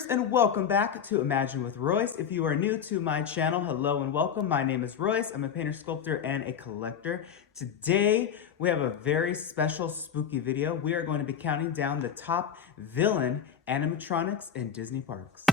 Imagineers, and welcome back to Imagine with Royce. If you are new to my channel, hello and welcome. My name is Royce. I'm a painter, sculptor, and a collector. Today, we have a very special spooky video. We are going to be counting down the top villain animatronics in Disney parks.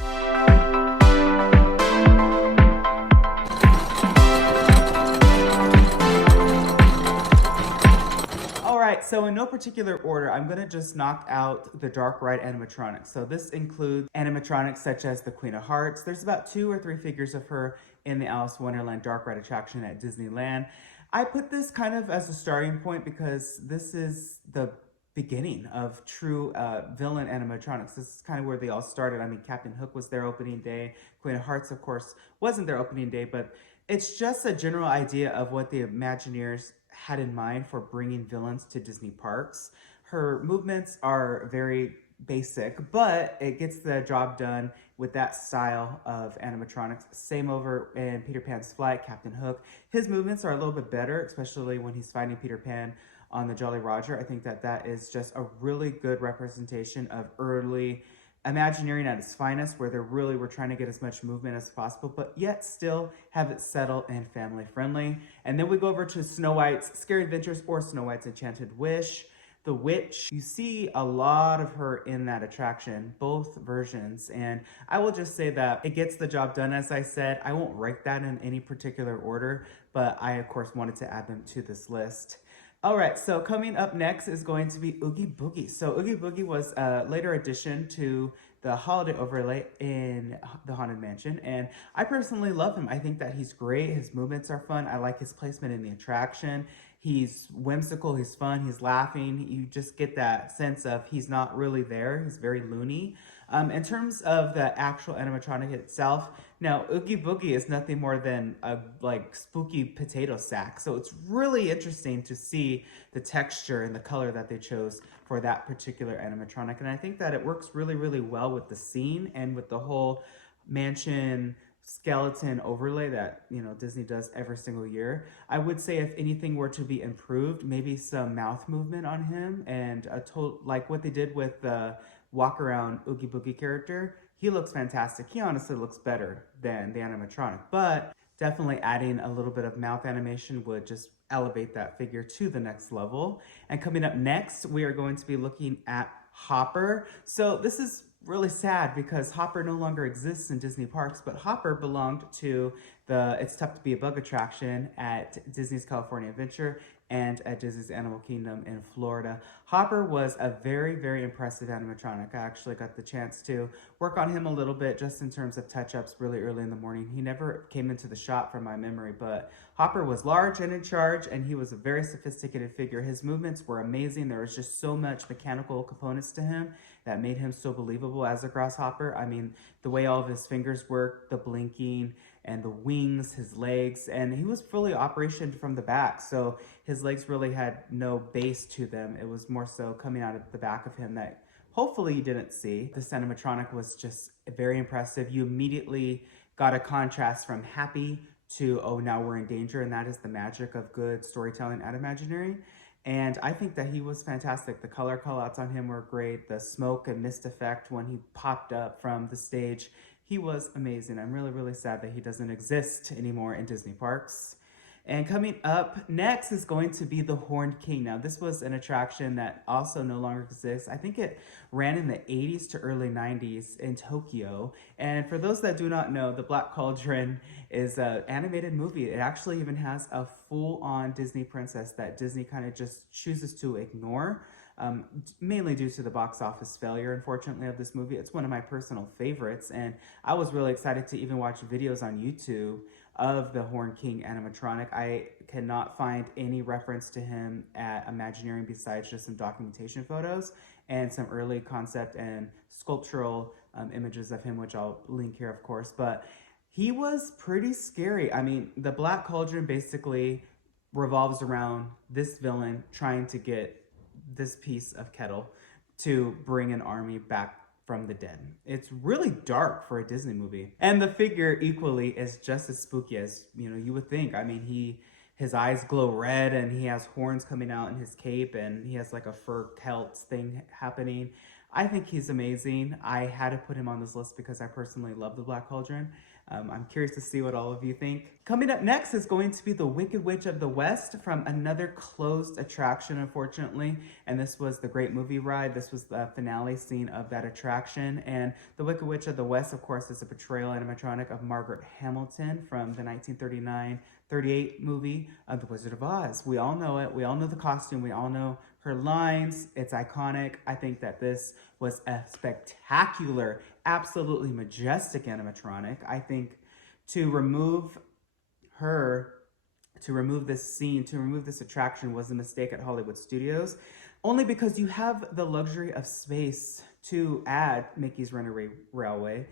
Alright, so in no particular order, I'm going to just knock out the dark ride animatronics. So this includes animatronics such as the Queen of Hearts. There's about 2 or 3 figures of her in the Alice in Wonderland dark ride attraction at Disneyland. I put this kind of as a starting point because this is the beginning of true villain animatronics. This is kind of where they all started. I mean, Captain Hook was their opening day. Queen of Hearts, of course, wasn't their opening day, but it's just a general idea of what the Imagineers had in mind for bringing villains to Disney parks. Her movements are very basic, but it gets the job done with that style of animatronics. Same over in Peter Pan's Flight, Captain Hook. His movements are a little bit better, especially when he's fighting Peter Pan on the Jolly Roger. I think that that is just a really good representation of early Imagineering at its finest, where they really were trying to get as much movement as possible, but yet still have it settled and family friendly. And then we go over to Snow White's Scary Adventures or Snow White's Enchanted Wish. The Witch, you see a lot of her in that attraction, both versions. And I will just say that it gets the job done, as I said. I won't rank that in any particular order, but I, of course, wanted to add them to this list. All right, so coming up next is going to be Oogie Boogie. So Oogie Boogie was a later addition to the holiday overlay in the Haunted Mansion, and I personally love him. I think that he's great. His movements are fun. I like his placement in the attraction. He's whimsical, he's fun, he's laughing. You just get that sense of he's not really there. He's very loony. In terms of the actual animatronic itself, now Oogie Boogie is nothing more than a spooky potato sack. So it's really interesting to see the texture and the color that they chose for that particular animatronic. And I think that it works really, really well with the scene and with the whole mansion skeleton overlay that, you know, Disney does every single year. I would say if anything were to be improved, maybe some mouth movement on him and like what they did with the walk around Oogie Boogie character. He looks fantastic. He honestly looks better than the animatronic, but definitely adding a little bit of mouth animation would just elevate that figure to the next level. And coming up next, we are going to be looking at Hopper. So this is really sad because Hopper no longer exists in Disney parks, but Hopper belonged to the It's Tough to Be a Bug attraction at Disney's California Adventure and at Disney's Animal Kingdom in Florida. Hopper was a very, very impressive animatronic. I actually got the chance to work on him a little bit just in terms of touch-ups really early in the morning. He never came into the shop from my memory, but Hopper was large and in charge, and he was a very sophisticated figure. His movements were amazing. There was just so much mechanical components to him that made him so believable as a grasshopper. I mean, the way all of his fingers worked, the blinking, and the wings, his legs, and he was fully operationed from the back. So his legs really had no base to them. It was more so coming out of the back of him that hopefully you didn't see. This animatronic was just very impressive. You immediately got a contrast from happy to, oh, now we're in danger, and that is the magic of good storytelling at Imagineering. And I think that he was fantastic. The color callouts on him were great. The smoke and mist effect when he popped up from the stage, he was amazing. I'm really, really sad that he doesn't exist anymore in Disney parks. And coming up next is going to be the Horned King. Now, this was an attraction that also no longer exists. I think it ran in the 80s to early 90s in Tokyo. And for those that do not know, The Black Cauldron is an animated movie. It actually even has a full-on Disney princess that Disney kind of just chooses to ignore. Mainly due to the box office failure, unfortunately, of this movie. It's one of my personal favorites, and I was really excited to even watch videos on YouTube of the Horned King animatronic. I cannot find any reference to him at Imagineering besides just some documentation photos and some early concept and sculptural images of him, which I'll link here, of course, but he was pretty scary. I mean, the Black Cauldron basically revolves around this villain trying to get this piece of kettle to bring an army back from the dead. It's really dark for a Disney movie. And the figure equally is just as spooky as, you know, you would think. I mean, his eyes glow red and he has horns coming out in his cape and he has like a fur kilt thing happening. I think he's amazing. I had to put him on this list because I personally love the Black Cauldron. I'm curious to see what all of you think. Coming up next is going to be the Wicked Witch of the West from another closed attraction, unfortunately. And this was the Great Movie Ride. This was the finale scene of that attraction. And the Wicked Witch of the West, of course, is a portrayal animatronic of Margaret Hamilton from the 1939-38 movie of The Wizard of Oz. We all know it. We all know the costume. We all know her lines. It's iconic. I think that this was a spectacular, absolutely majestic animatronic. I think to remove her, to remove this scene, to remove this attraction was a mistake at Hollywood Studios, only because you have the luxury of space to add Mickey's Runaway Railway,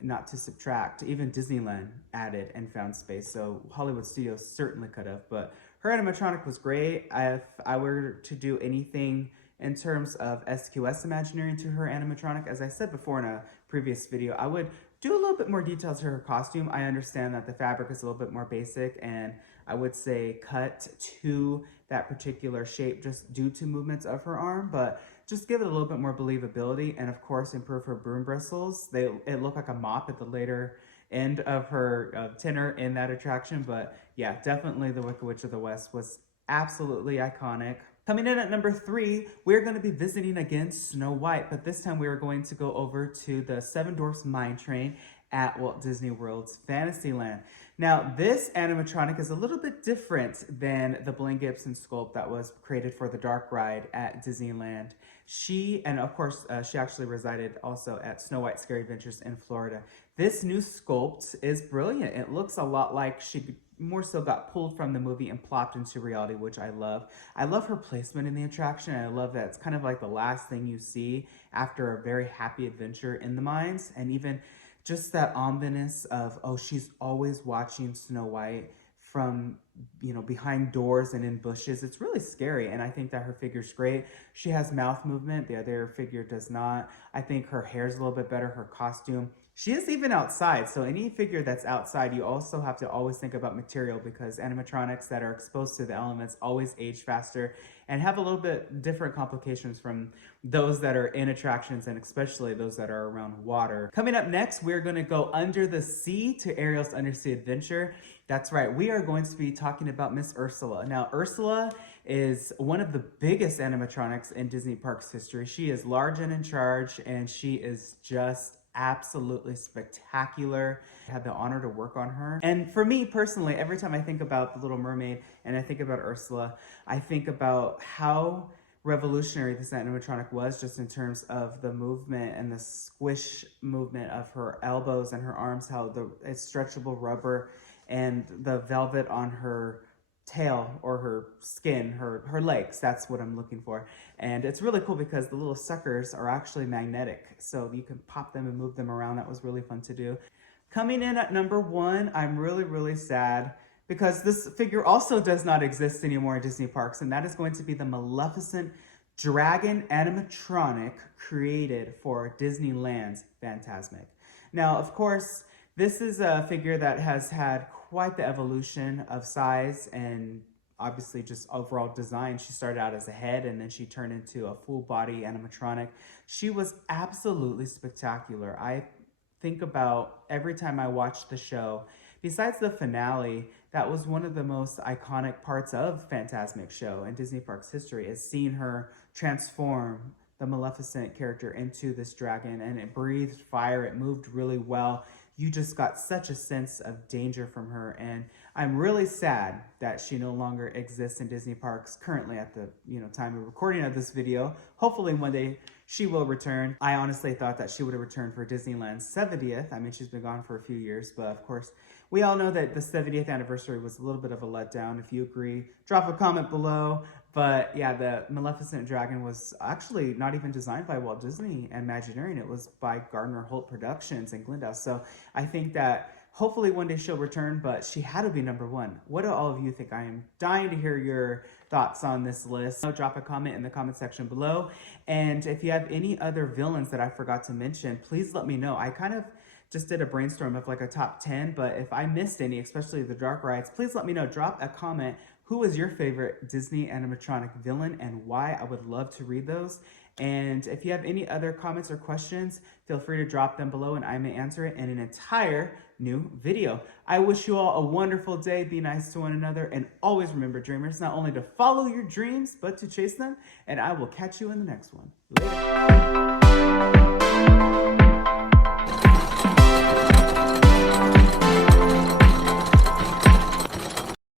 not to subtract. Even Disneyland added and found space, so Hollywood Studios certainly could have, but her animatronic was great. If I were to do anything in terms of SQS Imagineering to her animatronic, as I said before in a previous video, I would do a little bit more detail to her costume. I understand that the fabric is a little bit more basic, and I would say cut to that particular shape just due to movements of her arm, but just give it a little bit more believability, and of course improve her broom bristles. It looked like a mop at the later end of her tenor in that attraction, but yeah, definitely the Wicked Witch of the West was absolutely iconic. Coming in at number 3, we're going to be visiting again Snow White, but this time we are going to go over to the Seven Dwarfs Mine Train at Walt Disney World's Fantasyland. Now, this animatronic is a little bit different than the Blaine Gibson sculpt that was created for the Dark Ride at Disneyland. She actually resided also at Snow White Scary Adventures in Florida. This new sculpt is brilliant. It looks a lot like she more so got pulled from the movie and plopped into reality, which I love. I love her placement in the attraction, and I love that it's kind of like the last thing you see after a very happy adventure in the mines, and even just that ominous of, oh, she's always watching Snow White from, you know, behind doors and in bushes. It's really scary, and I think that her figure's great. She has mouth movement, the other figure does not. I think her hair's a little bit better, her costume. She is even outside, so any figure that's outside, you also have to always think about material, because animatronics that are exposed to the elements always age faster and have a little bit different complications from those that are in attractions, and especially those that are around water. Coming up next, we're going to go under the sea to Ariel's Undersea Adventure. That's right, we are going to be talking about Miss Ursula. Now, Ursula is one of the biggest animatronics in Disney Parks history. She is large and in charge, and she is just absolutely spectacular. I had the honor to work on her. And for me personally, every time I think about The Little Mermaid and I think about Ursula, I think about how revolutionary this animatronic was, just in terms of the movement and the squish movement of her elbows and her arms, how it's stretchable rubber, and the velvet on her tail or her skin, her legs, that's what I'm looking for. And it's really cool because the little suckers are actually magnetic, so you can pop them and move them around. That was really fun to do. Coming in at number 1, I'm really sad because this figure also does not exist anymore in Disney Parks, and that is going to be the Maleficent dragon animatronic created for Disneyland's Fantasmic. Now, of course, this is a figure that has had quite the evolution of size and obviously just overall design. She started out as a head, and then she turned into a full body animatronic. She was absolutely spectacular. I think about every time I watched the show, besides the finale, that was one of the most iconic parts of Fantasmic show in Disney Parks history, is seeing her transform the Maleficent character into this dragon, and it breathed fire, it moved really well. You just got such a sense of danger from her, and I'm really sad that she no longer exists in Disney Parks currently at the time of recording of this video. Hopefully one day she will return. I honestly thought that she would have returned for Disneyland's 70th. I mean, she's been gone for a few years, but of course, we all know that the 70th anniversary was a little bit of a letdown. If you agree, drop a comment below. But yeah, the Maleficent dragon was actually not even designed by Walt Disney and Imagineering. It was by Gardner Holt Productions in Glendale. So I think that hopefully one day she'll return, but she had to be number 1. What do all of you think? I am dying to hear your thoughts on this list. So drop a comment in the comment section below. And if you have any other villains that I forgot to mention, please let me know. I kind of just did a brainstorm of like a top 10, but if I missed any, especially the dark rides, please let me know. Drop a comment Who is your favorite Disney animatronic villain and why? I would love to read those. And if you have any other comments or questions, feel free to drop them below and I may answer it in an entire new video. I wish you all a wonderful day. Be nice to one another. And always remember, dreamers, not only to follow your dreams, but to chase them. And I will catch you in the next one. Later.